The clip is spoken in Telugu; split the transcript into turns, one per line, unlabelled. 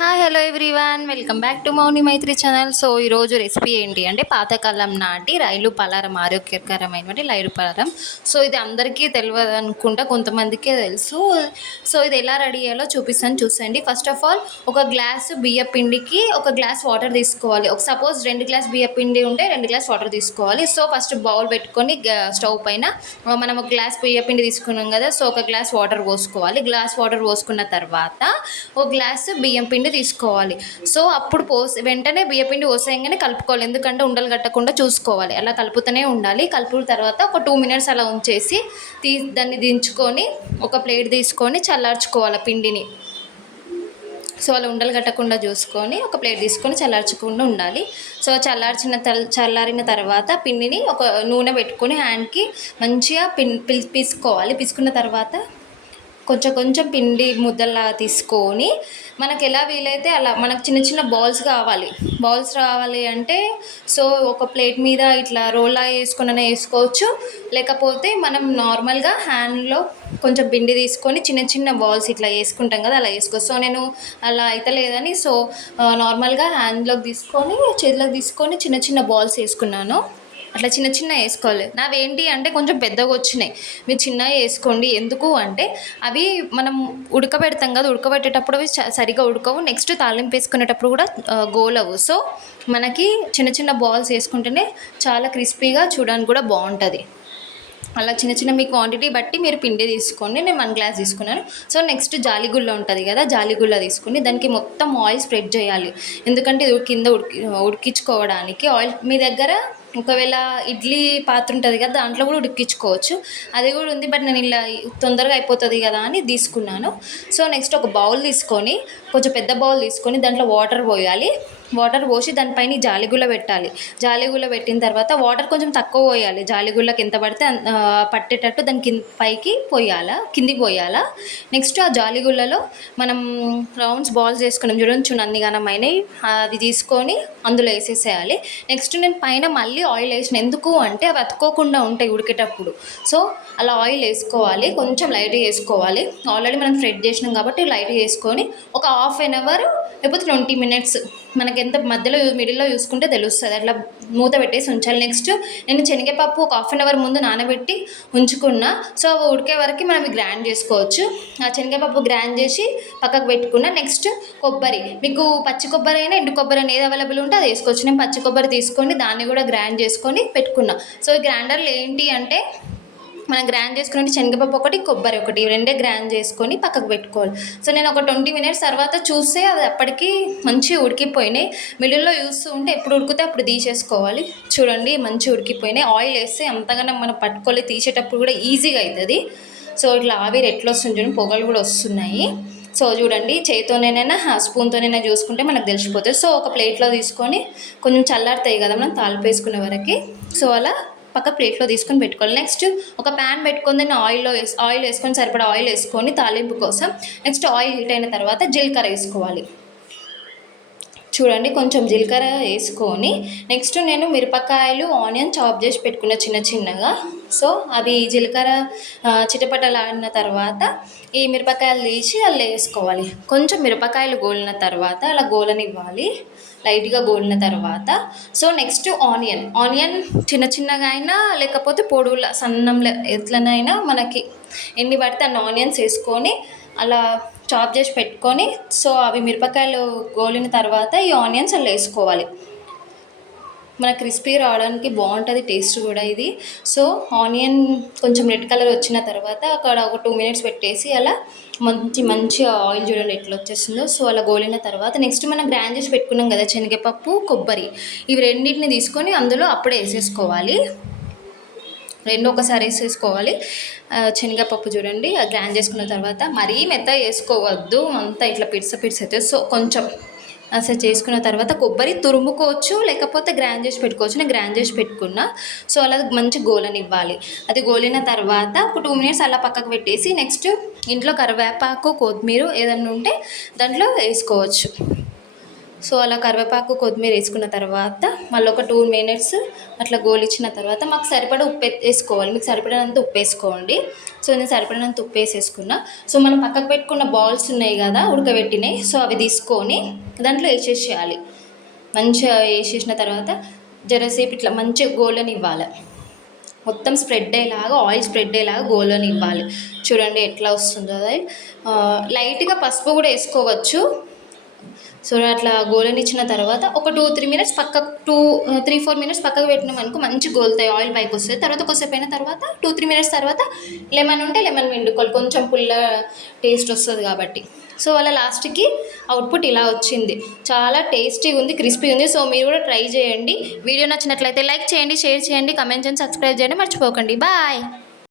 Hi hello everyone welcome back to Mouni Maitri channel so ఈరోజు రెసిపీ ఏంటి అంటే పాతకాలం నాటి రైలు పలారం ఆరోగ్యకరమైనటువంటి రైలు పలారం. సో ఇది అందరికీ తెలియదు అనుకుంటా కొంతమందికే తెలుసు. సో ఇది ఎలా రెడీ చేయాలో చూపిస్తాను. చూసండి ఫస్ట్ ఆఫ్ ఆల్ ఒక గ్లాస్ బియ్య పిండికి ఒక గ్లాస్ వాటర్ తీసుకోవాలి. ఒక సపోజ్ రెండు గ్లాస్ బియ్య పిండి ఉంటే రెండు గ్లాస్ వాటర్ తీసుకోవాలి. సో ఫస్ట్ బౌల్ పెట్టుకొని స్టవ్ పైన మనం ఒక గ్లాస్ బియ్య పిండి తీసుకున్నాం కదా సో ఒక గ్లాస్ వాటర్ పోసుకోవాలి. గ్లాస్ వాటర్ పోసుకున్న తర్వాత ఒక గ్లాస్ బియ్యం పిండి తీసుకోవాలి. సో అప్పుడు పోసి వెంటనే బియ్యపిండి పోసేయంగానే కలుపుకోవాలి. ఎందుకంటే ఉండలు కట్టకుండా చూసుకోవాలి. అలా కలుపుతూనే ఉండాలి. కలుపుల తర్వాత ఒక టూ మినిట్స్ అలా ఉంచేసి తీ దాన్ని దించుకొని ఒక ప్లేట్ తీసుకొని చల్లార్చుకోవాలి పిండిని. సో అలా ఉండలు కట్టకుండా చూసుకొని ఒక ప్లేట్ తీసుకొని చల్లార్చకుండా ఉండాలి. సో చల్లార్చిన తల్ చల్లారిన తర్వాత పిండిని ఒక నూనె పెట్టుకొని హ్యాండ్కి మంచిగా పిన్ పిసుకోవాలి పిసుకున్న తర్వాత కొంచెం కొంచెం పిండి ముద్దలా తీసుకొని మనకు ఎలా వీలైతే అలా మనకు చిన్న చిన్న బాల్స్ కావాలి. బాల్స్ రావాలి అంటే సో ఒక ప్లేట్ మీద ఇట్లా రోలా వేసుకున్న వేసుకోవచ్చు. లేకపోతే మనం నార్మల్గా హ్యాండ్లో కొంచెం పిండి తీసుకొని చిన్న చిన్న బాల్స్ ఇట్లా వేసుకుంటాం కదా అలా వేసుకోవచ్చు సో నేను అలా అయితే లేదని సో నార్మల్గా హ్యాండ్లోకి తీసుకొని చేతిలోకి తీసుకొని చిన్న చిన్న బాల్స్ వేసుకున్నాను. అట్లా చిన్న చిన్న వేసుకోవాలి. నావి ఏంటి అంటే కొంచెం పెద్దగా వచ్చినాయి. మీరు చిన్నగా వేసుకోండి. ఎందుకు అంటే అవి మనం ఉడకబెడతాం కదా ఉడకబెట్టేటప్పుడు అవి సరిగా ఉడకవు. నెక్స్ట్ తాలింపు వేసుకునేటప్పుడు కూడా గోలవు. సో మనకి చిన్న చిన్న బాల్స్ వేసుకుంటేనే చాలా క్రిస్పీగా చూడడానికి కూడా బాగుంటుంది. అలా చిన్న చిన్న మీ క్వాంటిటీ బట్టి మీరు పిండి తీసుకోండి నేను వన్ గ్లాస్ తీసుకున్నాను. సో నెక్స్ట్ జాలిగుల్ల ఉంటుంది కదా జాలిగుల్ల తీసుకుని దానికి మొత్తం ఆయిల్ స్ప్రెడ్ చేయాలి. ఎందుకంటే ఇది కింద ఉడికి ఉడికించుకోవడానికి ఆయిల్ మీ దగ్గర ఒకవేళ ఇడ్లీ పాత్ర ఉంటుంది కదా దాంట్లో కూడా ఉడికించుకోవచ్చు. అది కూడా ఉంది బట్ నేను ఇలా తొందరగా అయిపోతుంది కదా అని తీసుకున్నాను. సో నెక్స్ట్ ఒక బౌల్ తీసుకొని కొంచెం పెద్ద బౌల్ తీసుకొని దాంట్లో వాటర్ పోయాలి. వాటర్ పోసి దానిపైన జాలిగుల్ల పెట్టాలి. జాలిగుల్ల పెట్టిన తర్వాత వాటర్ కొంచెం తక్కువ పోయాలి. జాలిగుల్లకి ఎంత పడితే పట్టేటట్టు దాని కింద పైకి పోయాలా కిందికి పోయాలా. నెక్స్ట్ ఆ జాలిగుల్లలో మనం రౌండ్స్ బాల్స్ వేసుకున్నాం చూడండి చూడండి అన్ని అది అవి తీసుకొని అందులో వేసేసేయాలి. నెక్స్ట్ నేను పైన మళ్ళీ ఆయిల్ వేసిన. ఎందుకు అంటే అవి అతుక్కోకుండా ఉంటాయి ఉడికేటప్పుడు. సో అలా ఆయిల్ వేసుకోవాలి. కొంచెం లైట్గా వేసుకోవాలి. ఆల్రెడీ మనం ఫ్రెడ్ చేసినాం కాబట్టి లైట్గా వేసుకొని ఒక హాఫ్ అన్ అవర్ లేకపోతే ట్వంటీ మినిట్స్ మనకి ఎంత మధ్యలో మిడిల్లో చూసుకుంటే తెలుస్తుంది. అట్లా మూత పెట్టేసి ఉంచాలి. నెక్స్ట్ నేను శనగపప్పు ఒక హాఫ్ అన్ అవర్ ముందు నానబెట్టి ఉంచుకున్నా. సో అవి ఉడికే వరకు మనం గ్రైండ్ చేసుకోవచ్చు. ఆ శనగపప్పు గ్రైండ్ చేసి పక్కకు పెట్టుకున్నా. నెక్స్ట్ కొబ్బరి. మీకు పచ్చి కొబ్బరి అయినా ఎండు కొబ్బరి అయినా ఏది అవైలబుల్ ఉంటే అది వేసుకోవచ్చు. నేను పచ్చి కొబ్బరి తీసుకొని దాన్ని కూడా గ్రైండ్ చేసుకొని పెట్టుకున్నా. సో ఈ గ్రైండర్లు ఏంటి అంటే మనం గ్రైండ్ చేసుకునే శనగపప్పు ఒకటి కొబ్బరి ఒకటి. రెండే గ్రైండ్ చేసుకొని పక్కకు పెట్టుకోవాలి. సో నేను ఒక ట్వంటీ మినిట్స్ తర్వాత చూస్తే అది అప్పటికి మంచిగా ఉడికిపోయినాయి. మిడిల్లో చూస్తూ ఉంటే ఎప్పుడు ఉడికితే అప్పుడు తీసేసుకోవాలి. చూడండి మంచిగా ఉడికిపోయినాయి. ఆయిల్ వేస్తే అంతగానో మనం పట్టుకోవాలి తీసేటప్పుడు కూడా ఈజీగా అవుతుంది. సో ఇట్లా ఆవిరి ఎట్లా వస్తుంది చూడండి పొగలు కూడా వస్తున్నాయి. సో చూడండి చేతితోనేనైనా స్పూన్తోనైనా చూసుకుంటే మనకు తెలిసిపోతుంది. సో ఒక ప్లేట్లో తీసుకొని కొంచెం చల్లారుతాయి కదా మనం తాలిపేసుకునే వరకు. సో అలా పక్క ప్లేట్లో తీసుకొని పెట్టుకోవాలి. నెక్స్ట్ ఒక ప్యాన్ పెట్టుకొని దాన్ని ఆయిల్లో వేసి ఆయిల్ వేసుకొని సరిపడా ఆయిల్ వేసుకొని తాలింపు కోసం నెక్స్ట్ ఆయిల్ హీట్ అయిన తర్వాత జీలకర్ర వేసుకోవాలి. చూడండి కొంచెం జీలకర్ర వేసుకొని నెక్స్ట్ నేను మిరపకాయలు ఆనియన్ చాప్ చేసి పెట్టుకున్న చిన్న చిన్నగా. సో అవి జీలకర్ర చిటపటలాడిన తర్వాత ఈ మిరపకాయలు తీసి అలా వేసుకోవాలి. కొంచెం మిరపకాయలు గోలిన తర్వాత అలా గోలనివ్వాలి. లైట్గా గోలిన తర్వాత. సో నెక్స్ట్ ఆనియన్ ఆనియన్ చిన్న చిన్నగా అయినా లేకపోతే పొడుల సన్నంలో ఎట్లనైనా మనకి ఎన్ని పడితే అన్ని ఆనియన్స్ వేసుకొని అలా చాప్ చేసి పెట్టుకొని సో అవి మిరపకాయలు గోలిన తర్వాత ఈ ఆనియన్స్ అలా వేసుకోవాలి. మన క్రిస్పీ రావడానికి బాగుంటుంది టేస్ట్ కూడా ఇది. సో ఆనియన్ కొంచెం రెడ్ కలర్ వచ్చిన తర్వాత అక్కడ ఒక టూ మినిట్స్ పెట్టేసి అలా మంచి మంచి ఆయిల్ చూడండి ఎట్లా వచ్చేస్తుందో. సో అలా గోలిన తర్వాత నెక్స్ట్ మనం గ్రాండ్ చేసి పెట్టుకున్నాం కదా శనగపప్పు కొబ్బరి ఇవి రెండింటిని తీసుకొని అందులో అప్పుడే వేసేసుకోవాలి. రెండు ఒకసారి వేసేసుకోవాలి. శనగపప్పు చూడండి గ్రాండ్ గ్రైండ్ చేసుకున్న తర్వాత మరీ మెత్త వేసుకోవద్దు. అంతా ఇట్లా పిడిస పిడిస అయితే సో కొంచెం అసలు చేసుకున్న తర్వాత కొబ్బరి తురుముకోవచ్చు లేకపోతే గ్రైండ్ చేసి పెట్టుకోవచ్చు. నేను గ్రైండ్ చేసి పెట్టుకున్నా. సో అలా మంచి గోలని ఇవ్వాలి అది గోలిన తర్వాత ఒక టూ మినిట్స్ అలా పక్కకు పెట్టేసి నెక్స్ట్ ఇంట్లో కరివేపాకు కొత్తిమీర ఏదన్నా ఉంటే దాంట్లో వేసుకోవచ్చు. సో అలా కరివేపాకు కొత్తిమీర వేసుకున్న తర్వాత మళ్ళీ ఒక టూ మినిట్స్ అట్లా గోలిచ్చిన తర్వాత మాకు సరిపడా ఉప్పు వేసుకోవాలి. మీకు సరిపడినంత ఉప్పు వేసుకోండి. సో నేను సరిపడినంత ఉప్పు వేసేసుకున్నా. సో మనం పక్కకు పెట్టుకున్న బాల్స్ ఉన్నాయి కదా ఉడకబెట్టినాయి సో అవి తీసుకొని దాంట్లో వేసేసేయాలి. మంచిగా వేసేసిన తర్వాత జరసేపు ఇట్లా మంచిగా గోలని ఇవ్వాలి మొత్తం స్ప్రెడ్ అయ్యేలాగా ఆయిల్ స్ప్రెడ్ అయ్యేలాగా గోలని ఇవ్వాలి చూడండి ఎట్లా వస్తుందో అది. లైట్గా పసుపు కూడా వేసుకోవచ్చు. సో అట్లా గోలని ఇచ్చిన తర్వాత ఒక టూ త్రీ మినిట్స్ పక్కకు టూ త్రీ ఫోర్ మినిట్స్ పక్కకు పెట్టినాం అనుకో మంచి గోలుతాయి ఆయిల్ పైకి వస్తుంది. తర్వాత కొద్దిసేపు అయిన తర్వాత టూ త్రీ మినిట్స్ తర్వాత లెమన్ ఉంటే లెమన్ పిండుకోవాలి. కొంచెం పుల్ల టేస్ట్ వస్తుంది కాబట్టి. సో అలా లాస్ట్కి అవుట్పుట్ ఇలా వచ్చింది. చాలా టేస్టీగా ఉంది క్రిస్పీ ఉంది. సో మీరు కూడా ట్రై చేయండి. వీడియో నచ్చినట్లయితే లైక్ చేయండి షేర్ చేయండి కమెంట్ చేయండి సబ్స్క్రైబ్ చేయండి. మర్చిపోకండి. బాయ్